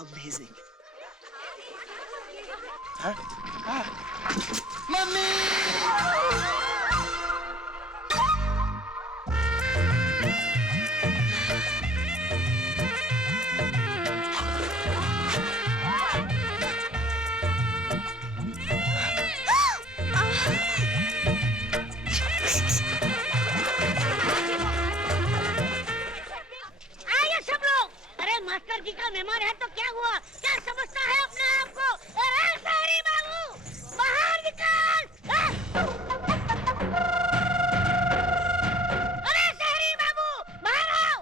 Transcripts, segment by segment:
Amazing. हाँ? हाँ। Mummy! Master जी का मेहमान है तो क्या हुआ? क्या समझता है अपने आप को? अरे शहरी बाबू, बाहर निकल! अरे शहरी बाबू, बाहर आओ!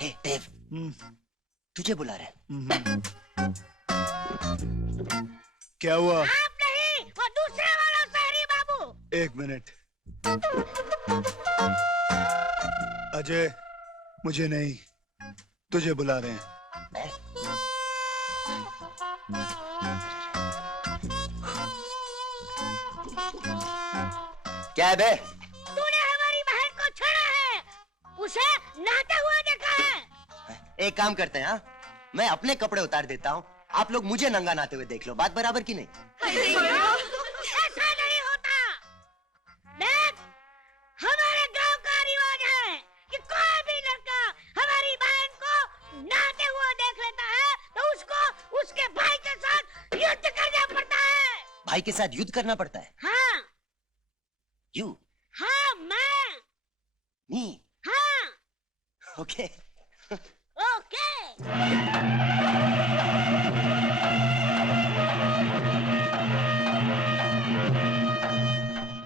हे देव, तुझे बुला रहे हैं। क्या हुआ? आप नहीं, वो दूसरे वाला शहरी बाबू। एक मिनट। अजय, मुझे नहीं, तुझे बुला रहे हैं। क्या है बे? तूने हमारी बहन को छेड़ा है, उसे नहाते हुए देखा है। एक काम करते हैं, हाँ? मैं अपने कपड़े उतार देता हूँ, आप लोग मुझे नंगा नहाते हुए देख लो, बात बराबर की नहीं? ऐसा नहीं होता। देख, हमारे गांव का रिवाज है कि कोई भी लड़का हमारी बहन को नहाते हुए देख लेता है तो उसको उसके भाई के साथ युद्ध करना पड़ता है। भाई के साथ युद्ध करना पड़ता है? हाँ। यू? हाँ, मैं। मी? हाँ। ओके। ओके।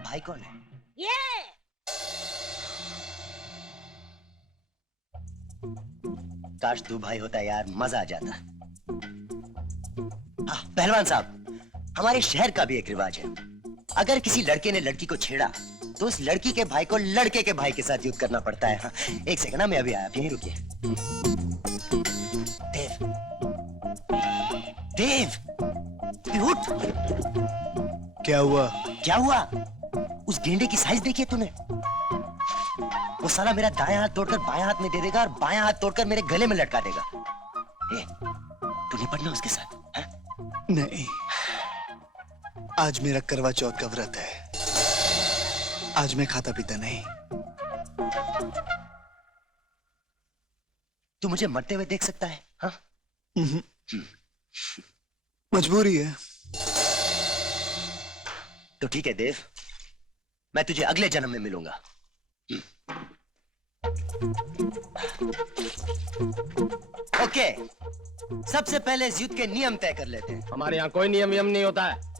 भाई कौन है? ये काश तू भाई होता यार, मजा आ जाता। पहलवान साहब, हमारे शहर का भी एक रिवाज है, अगर किसी लड़के ने लड़की को छेड़ा तो उस लड़की के भाई को लड़के के भाई के साथ युद्ध करना पड़ता है। हाँ, एक सेकंड ना, मैं अभी आया, आप यहीं रुकिए। देव, देव, उठ। क्या हुआ? क्या हुआ? उस गेंडे की साइज देखिए तूने? वो साला मेरा दायां हाथ तोड़कर बायां हाथ में दे देगा और बायां हाथ तोड़कर मेरे गले में लटका देगा। तू निपटना उसके साथ? हा? नहीं, आज मेरा करवा चौथ का व्रत है, आज मैं खाता पीता नहीं। तू मुझे मरते हुए देख सकता है? हाँ? मजबूरी है। तो ठीक है देव, मैं तुझे अगले जन्म में मिलूंगा। ओके, सबसे पहले इस युद्ध के नियम तय कर लेते हैं। हमारे यहाँ कोई नियम नहीं होता है।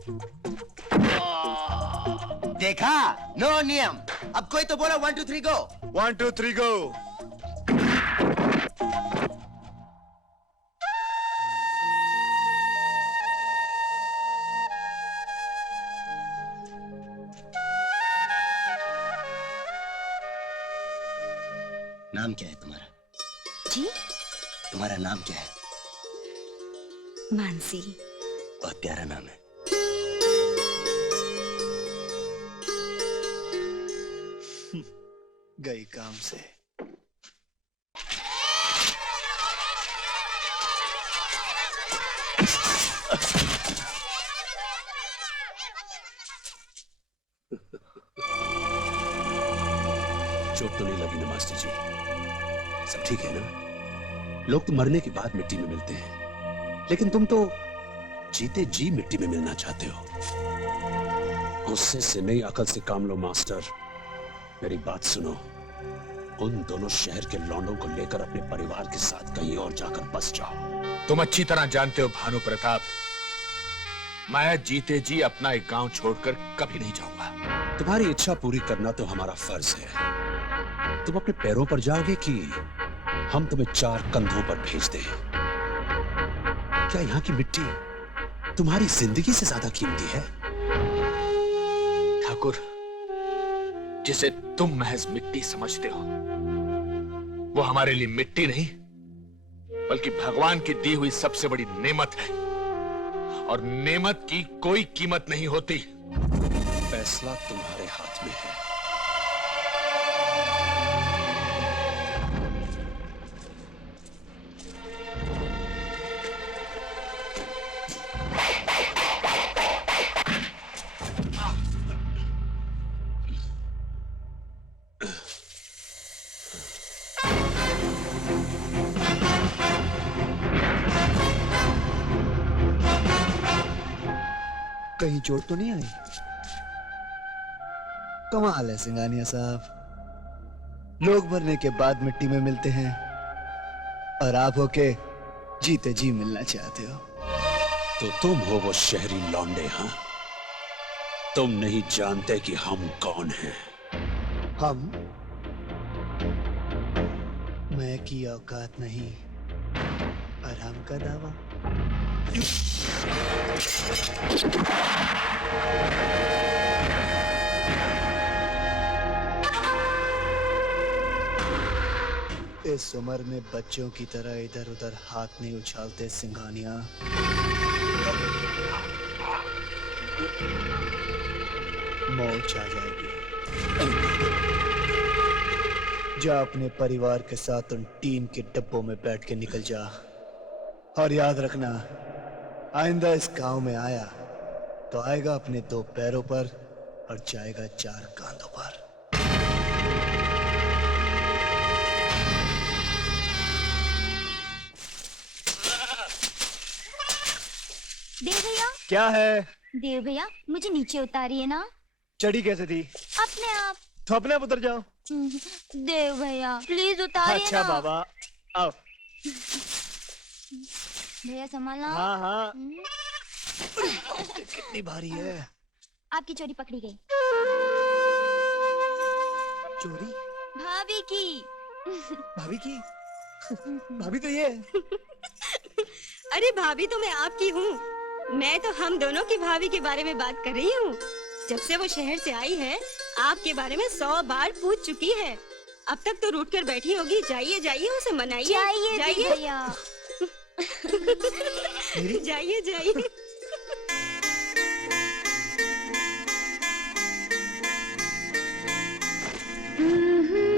देखा, नो नियम। अब कोई तो बोलो 1 2 3 गो। 1 2 3 गो। नाम क्या है तुम्हारा? जी? तुम्हारा नाम क्या है? मानसी। बहुत प्यारा नाम है। गई काम से। चोट तो नहीं लगी ना मास्टर जी? सब ठीक है ना? लोग तो मरने के बाद मिट्टी में मिलते हैं, लेकिन तुम तो जीते जी मिट्टी में मिलना चाहते हो। गुस्से से नहीं, अकल से काम लो मास्टर। मेरी बात सुनो, उन दोनों शहर के लौंडों को लेकर अपने परिवार के साथ कहीं और जाकर बस जाओ। तुम अच्छी तरह जानते हो भानु प्रताप, मैं जीते जी अपना एक गांव छोड़कर कभी नहीं जाऊंगा। तुम्हारी इच्छा पूरी करना तो हमारा फर्ज है। तुम अपने पैरों पर जाओगे कि हम तुम्हें 4 कंधों पर भेज दें? क्या यहाँ की मिट्टी तुम्हारी जिंदगी से ज्यादा कीमती है? ठाकुर, जिसे तुम महज मिट्टी समझते हो, वो हमारे लिए मिट्टी नहीं बल्कि भगवान की दी हुई सबसे बड़ी नेमत है, और नेमत की कोई कीमत नहीं होती। फैसला तुम्हारे हाथ में है। कहीं चोट तो नहीं आई? कमाल है सिंघानिया साहब, लोग मरने के बाद मिट्टी में मिलते हैं और आप होके जीते जी मिलना चाहते हो। तो तुम हो वो शहरी लौंडे, हाँ? तुम नहीं जानते कि हम कौन हैं। हम? मैं की औकात नहीं और हम का दावा। इस उम्र में बच्चों की तरह इधर उधर हाथ नहीं उछालते सिंघानिया। मौत आ जाएगी। जा अपने परिवार के साथ उन टीन के डब्बों में बैठ के निकल जा, और याद रखना, आइंदा इस गांव में आया तो आएगा अपने 2 पैरों पर और जाएगा 4 कांधों पर। देव भैया। क्या है? देव भैया, मुझे नीचे उतारिए ना। चढ़ी कैसे थी? अपने आप। तो अपने आप उतर जाओ। देव भैया प्लीज उतारिए अच्छा ना। बाबा, आओ। भैया संभालना। हाँ हाँ। कितनी भारी है। आपकी चोरी पकड़ी गई। चोरी? भाभी की। भाभी की? भाभी तो ये है। अरे भाभी तो मैं आपकी हूँ। मैं तो हम दोनों की भाभी के बारे में बात कर रही हूँ। जब से वो शहर से आई है, आपके बारे में 100 बार पूछ चुकी है। अब तक तो रूठ कर बैठी होगी। जाइए जाइए, उसे मनाइए। जाइए भैया। जाइए जाइए।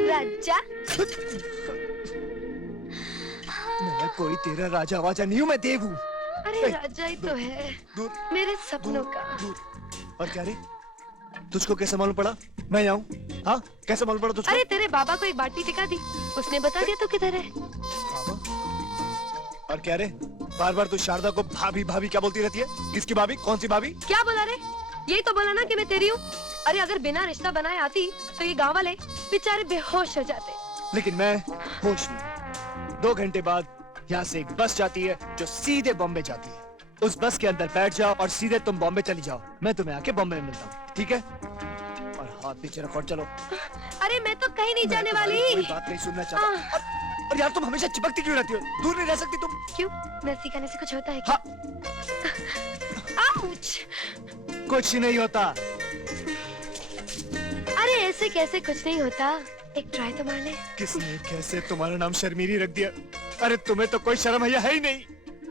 राजा। मैं कोई तेरा राजा वाजा नहीं हूँ, मैं देव हूँ। अरे राजा ही तो है, मेरे सपनों का। और क्या रे, तुझको कैसे मालूम पड़ा मैं यहाँ हूँ? हाँ, कैसे मालूम पड़ा तुझको? अरे तेरे बाबा को एक बाल्टी दिखा दी, उसने बता दिया तो किधर है। और क्या रे, बार बार तू शारदा को भाभी भाभी क्या बोलती रहती है? किसकी भाभी? कौन सी भाभी? क्या बोला रे? यही तो बोला ना कि मैं तेरी हूँ। अरे अगर बिना रिश्ता बनाए आती तो ये गाँव वाले बेचारे बेहोश हो जाते। लेकिन मैं होश में। 2 घंटे बाद यहाँ से एक बस जाती है जो सीधे बॉम्बे जाती है। उस बस के अंदर बैठ जाओ और सीधे तुम बॉम्बे चली जाओ। मैं तुम्हें आके बॉम्बे में मिलता हूँ, ठीक है? और हाथ पीछे रखो और चलो। अरे मैं तो कहीं नहीं जाने वाली। कोई बात नहीं सुनना चाहता। और यार तुम हमेशा चिपकती क्यों रहती हो? दूर नहीं रह सकती तुम? क्यों? नर्सी खाने से कुछ होता है क्या? आउच! कुछ नहीं होता। अरे ऐसे कैसे कुछ नहीं होता? एक ट्राई तो मार ले। किसने कैसे तुम्हारा नाम शर्मीली रख दिया? अरे तुम्हें तो कोई शर्म है ही नहीं।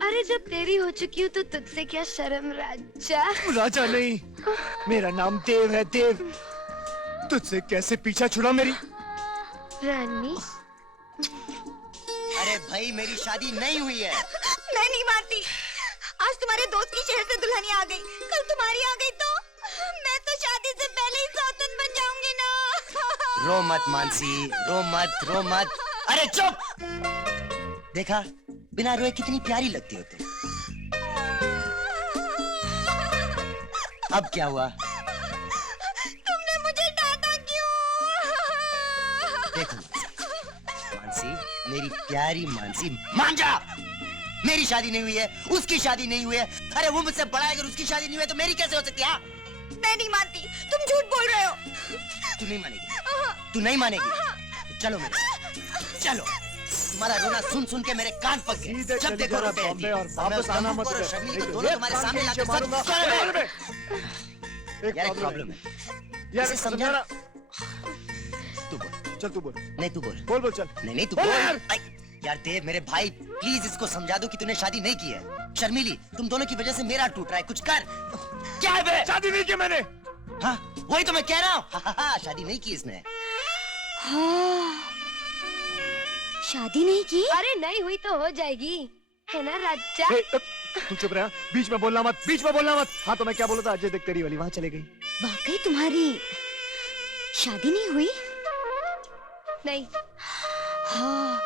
अरे जब तेरी हो चुकी हूँ तो तुझसे क्या शर्म राजा? राजा नहीं, मेरा नाम देव है, देव। तुझसे कैसे पीछा छुड़ा मेरी? रानी। अरे भाई, मेरी शादी नहीं हुई है। मैं नहीं मानती। आज तुम्हारे दोस्त की शहर से दुल्हनिया आ गई, कल तुम्हारी आ गई तो मैं तो शादी से पहले ही सौतन बन जाऊंगी ना। रो मत मानसी, रो मत, रो मत। अरे चुप! देखा, बिना रोए कितनी प्यारी लगती होते। अब क्या हुआ? तुमने मुझे डांटा क्यों? देखो मानसी, मेरी प्यारी मानसी, मान जा। मेरी शादी नहीं हुई है, उसकी शादी नहीं हुई है। अरे वो मुझसे बड़ा है, अगर उसकी शादी नहीं हुई है तो मेरी कैसे हो सकती है? मैं नहीं मानती, तुम झूठ बोल रहे हो। तू नहीं मानेगी, तू नहीं मानेगी। चलो मेरे, चलो। तुम्हारा रोना सुन सुन के मेरे कान पक गए। जब देखो रोते रहती है। और वापस आना मत कर। शर्मीली को दोनों तुम्हारे सामने लाकर सब यार एक प्रॉब्लम है। यार इसे समझाना। तू बोल, चल तू बोल। नहीं तू बोल। बोल बोल चल। नहीं तू बोल। यार देव, मेरे भाई प्लीज इसको समझा दो कि तूने शादी नहीं की है। शर्मीली, तुम दोनों की वजह से मेरा टूट रहा है, कुछ कर। क्या है बे? शादी नहीं की मैंने। हाँ, वही तो मैं कह रहा हूँ। शादी नहीं की इसने। शादी नहीं की? अरे नहीं हुई तो हो जाएगी, है ना राजा? तू चुप रहा, बीच में बोलना मत, बीच में बोलना मत। हाँ तो मैं क्या बोला था? अजय देख तेरी वाली वहाँ चले गई। वाकई तुम्हारी शादी नहीं हुई? नहीं। हाँ,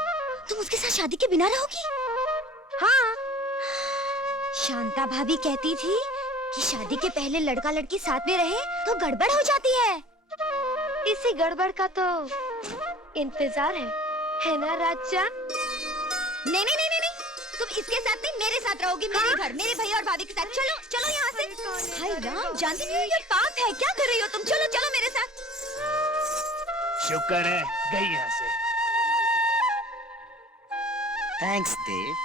तुम उसके साथ शादी के बिना रहोगी? हाँ। शांता भाभी कहती थी कि शादी के पहले लड़का लड़की साथ में रहे तो गड़बड़ हो जाती है। इसी गड़बड़ का तो इंतजार है ना राजा? नहीं नहीं नहीं नहीं, तुम इसके साथ नहीं मेरे साथ रहोगी, मेरे घर, मेरे भैया और भाभी के साथ। चलो चलो यहाँ से। हाय राम, जानती नहीं हो ये पाप है, क्या कर रही हो तुम? चलो चलो मेरे साथ। शुक्र है गई यहाँ से। थैंक्स देव।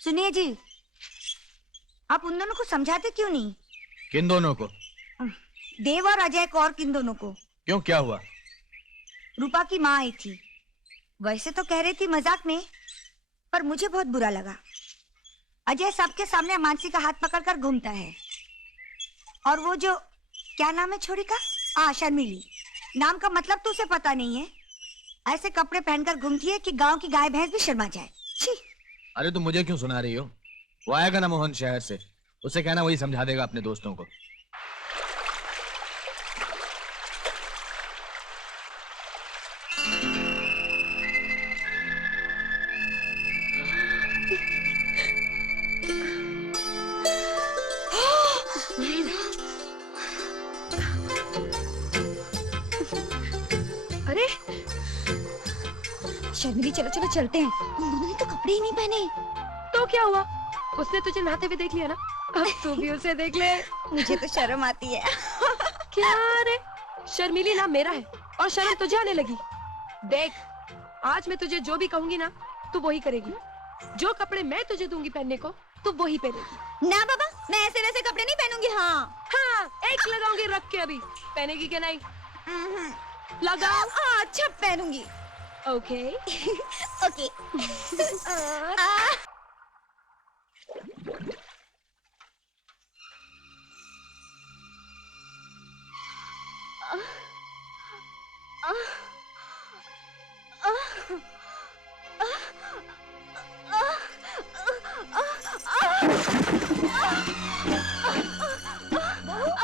सुनिए जी, आप उन दोनों को समझाते क्यों नहीं? किन दोनों को? देव और अजय को। और किन दोनों को? क्यों, क्या हुआ? रूपा की माँ आई थी। वैसे तो कह रही थी मजाक में, पर मुझे बहुत बुरा लगा। अजय सबके सामने मानसी का हाथ पकड़कर घूमता है, और वो जो क्या नाम है छोरी का? हाँ, शर्मिली। नाम का मतलब तो उसे पता नहीं है। ऐसे कपड़े पहनकर घूमती है कि गांव की गाय भैंस भी शर्मा जाए। छी! अरे तुम मुझे क्यों सुना रही हो? वो आएगा ना मोहन शहर से, उससे कहना वही समझा देगा अपने दोस्तों को। अरे शर्मिली चलो चलो चलते हैं। उन दोनों ने तो कपड़े ही नहीं पहने। तो क्या हुआ? उसने तुझे नहाते हुए देख लिया ना, अब तू भी उसे देख ले। मुझे तो शर्म आती है। क्या रे, शर्मिली नाम मेरा है और शर्म तुझे आने लगी। देख, आज मैं तुझे जो भी कहूंगी ना, तू वही करेगी। जो कपड़े मैं तुझे दूंगी पहनने को, तू वही पहनेगी। ना बाबा, मैं ऐसे वैसे कपड़े नहीं पहनूंगी। हाँ हाँ, एक लगाऊंगी रख के। अभी पहनेगी क्या? नहीं लगाओ। अच्छा पहनूंगी। Okay okay.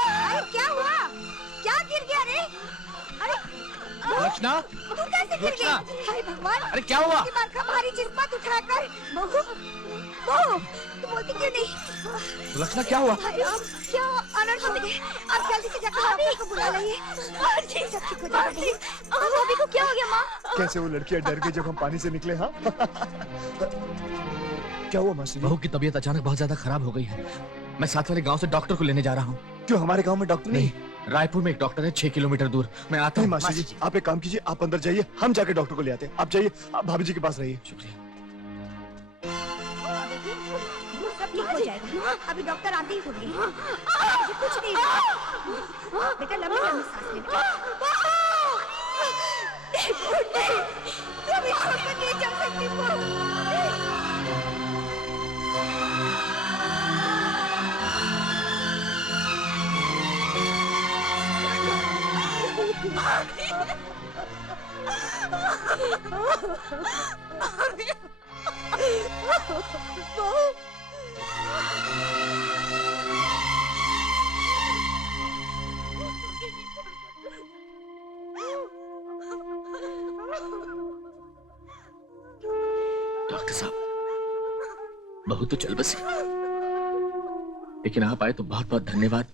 अरे क्या हुआ? क्या गिर गया रे? अरे लक्षणा, तू कैसे गिर लक्षणा! गई? हाय भगवान! अरे क्या हुआ? इतनी बार का भारी जिस्मत उठाकर बहू, बहू, तू बोलती क्यों नहीं? लक्षणा क्या हुआ? हाय राम, क्या अनर्थ हो गया? आप जल्दी से जाकर डॉक्टर को बुला लाइए। सब ठीक हो जाएगा। भाभी को क्या हो गया माँ? कैसे वो लड़कियां डर गई जब हम पानी से निकले? हाँ क्या हुआ मासी? बहू की तबीयत अचानक बहुत ज्यादा खराब हो गई है। मैं साथ वाले गांव से डॉक्टर को लेने जा रहा हूँ। क्यों, हमारे गांव में डॉक्टर नहीं? रायपुर में एक डॉक्टर है 6 किलोमीटर दूर। मैं आता नहीं हूँ। मासी जी, आप एक काम कीजिए, आप अंदर जाइए, हम जाके डॉक्टर को ले आते हैं। आप जाइए, आप भाभी जी के पास रहिए। शुक्रिया। सब ठीक हो जाएगा। अभी डॉक्टर आते ही होंगे। मुझे कुछ नहीं हुआ। बेटा लंबी लंबी सांस ले बेटा। तुम इस छोड़कर नहीं जा सकती हो। डॉक्टर साहब, बहू तो चल बसी, लेकिन आप आए तो बहुत बहुत धन्यवाद।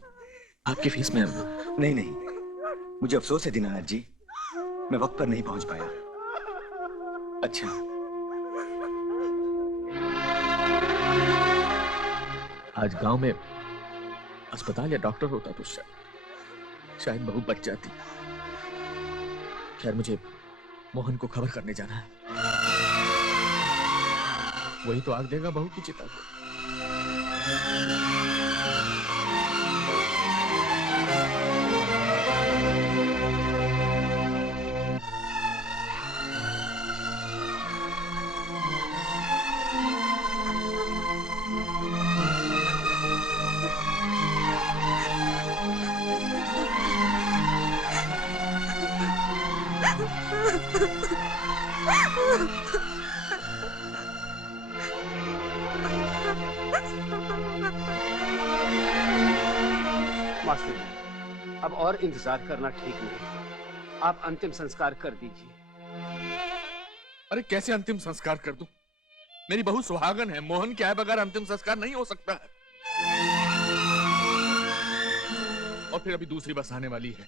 आपकी फीस में नहीं नहीं, मुझे अफसोस है दीनानाथ जी, मैं वक्त पर नहीं पहुंच पाया। अच्छा, आज गांव में अस्पताल या डॉक्टर होता तो शायद बहू बच जाती। खैर, मुझे मोहन को खबर करने जाना है। वही तो आग देगा बहू की चिता को। मास्टर, अब और इंतजार करना ठीक नहीं। आप अंतिम संस्कार कर दीजिए। अरे कैसे अंतिम संस्कार कर दूं? मेरी बहू सुहागन है, मोहन के आए बगैर अंतिम संस्कार नहीं हो सकता है। और फिर अभी दूसरी बस आने वाली है।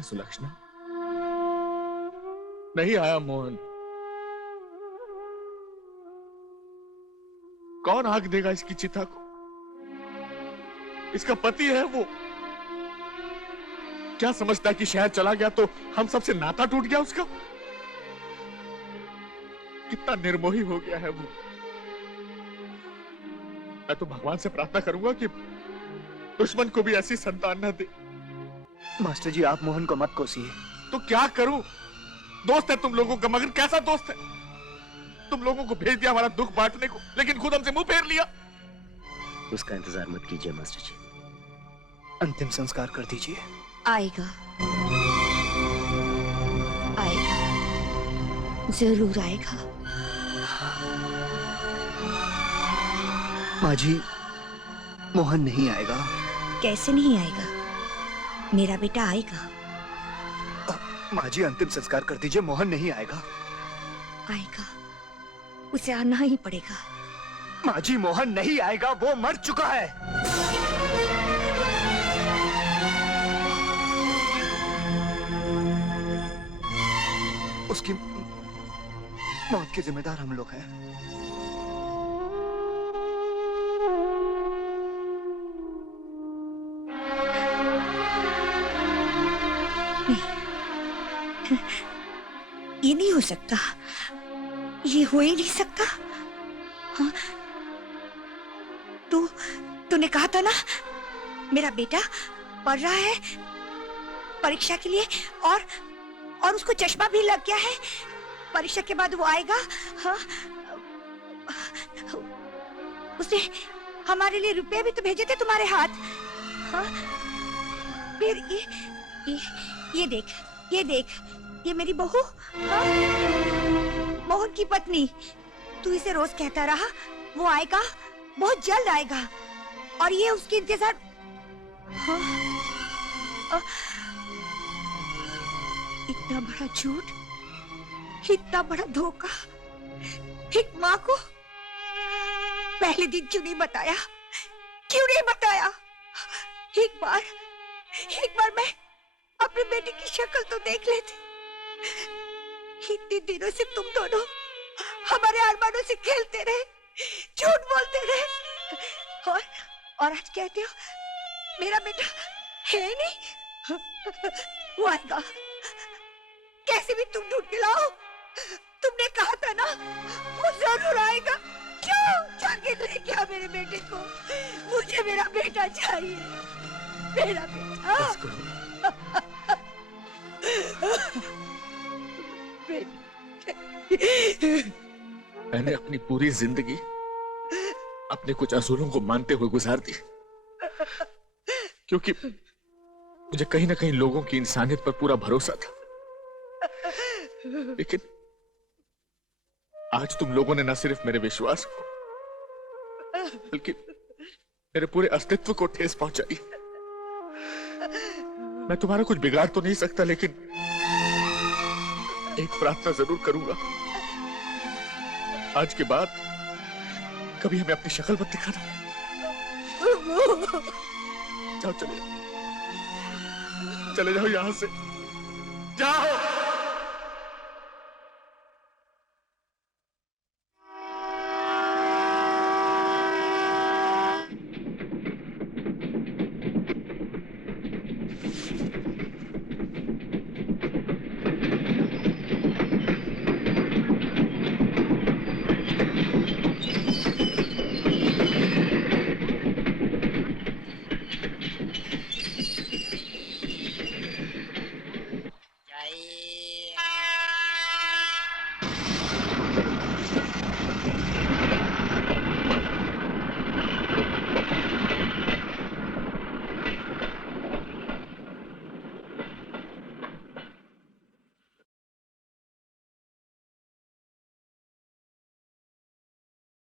सुलक्षणा नहीं आया मोहन। कौन आग देगा इसकी चिता को? इसका पति है वो। क्या समझता है कि शहर चला गया तो हम सबसे नाता टूट गया उसका? कितना निर्मोही हो गया है वो। मैं तो भगवान से प्रार्थना करूंगा कि दुश्मन को भी ऐसी संतान न दे। मास्टर जी, आप मोहन को मत कोसिए। तो क्या करूं? दोस्त है तुम लोगों का, मगर कैसा दोस्त है? तुम लोगों को भेज दिया हमारा दुख बांटने को, लेकिन खुद हमसे मुंह फेर लिया। उसका इंतजार मत कीजिए मास्टर जी, अंतिम संस्कार कर दीजिए। आएगा, आएगा, जरूर आएगा। माँ जी, मोहन नहीं आएगा। कैसे नहीं आएगा? मेरा बेटा आएगा। माँ जी, अंतिम संस्कार कर दीजिए, मोहन नहीं आएगा। आएगा, उसे आना ही पड़ेगा। माँ जी, मोहन नहीं आएगा, वो मर चुका है। उसकी मौत के जिम्मेदार हम लोग हैं। ये नहीं हो सकता, ये हो ही नहीं सकता। हाँ? तूने कहा था ना मेरा बेटा पढ़ रहा है परीक्षा के लिए, और उसको चश्मा भी लग गया है। परीक्षा के बाद वो आएगा। हाँ? उसने हमारे लिए रुपए भी तो भेजे थे तुम्हारे हाथ। हाँ? फिर ये देख, ये मेरी बहू, हाँ? मोहन की पत्नी। तू इसे रोज कहता रहा वो आएगा, बहुत जल्द आएगा, और ये उसके इंतजार। हाँ? इतना बड़ा झूठ, इतना बड़ा धोखा एक माँ को पहले दिन क्यों नहीं बताया? क्यों नहीं बताया? एक बार मैं अपने बेटे की शक्ल तो देख लेती। इतने दिनों से तुम दोनों हमारे अरमानों से खेलते रहे, झूठ बोलते रहे, और आज कहते हो मेरा बेटा है नहीं। वो आएगा, कैसे भी तुम ढूंढ के लाओ। तुमने कहा था ना वो जरूर आएगा। क्यों जाके लेके आ मेरे बेटे को? मुझे मेरा बेटा चाहिए, मेरा बेटा। मैंने अपनी पूरी जिंदगी अपने कुछ असूलों को मानते हुए गुजार दी, क्योंकि मुझे कहीं ना कहीं लोगों की इंसानियत पर पूरा भरोसा था। लेकिन आज तुम लोगों ने न सिर्फ मेरे विश्वास को, बल्कि मेरे पूरे अस्तित्व को ठेस पहुंचाई। मैं तुम्हारा कुछ बिगाड़ तो नहीं सकता, लेकिन एक प्रार्थना जरूर करूंगा। आज के बाद कभी हमें अपनी शक्ल मत दिखाना। जाओ, चले जाओ यहां से, जाओ।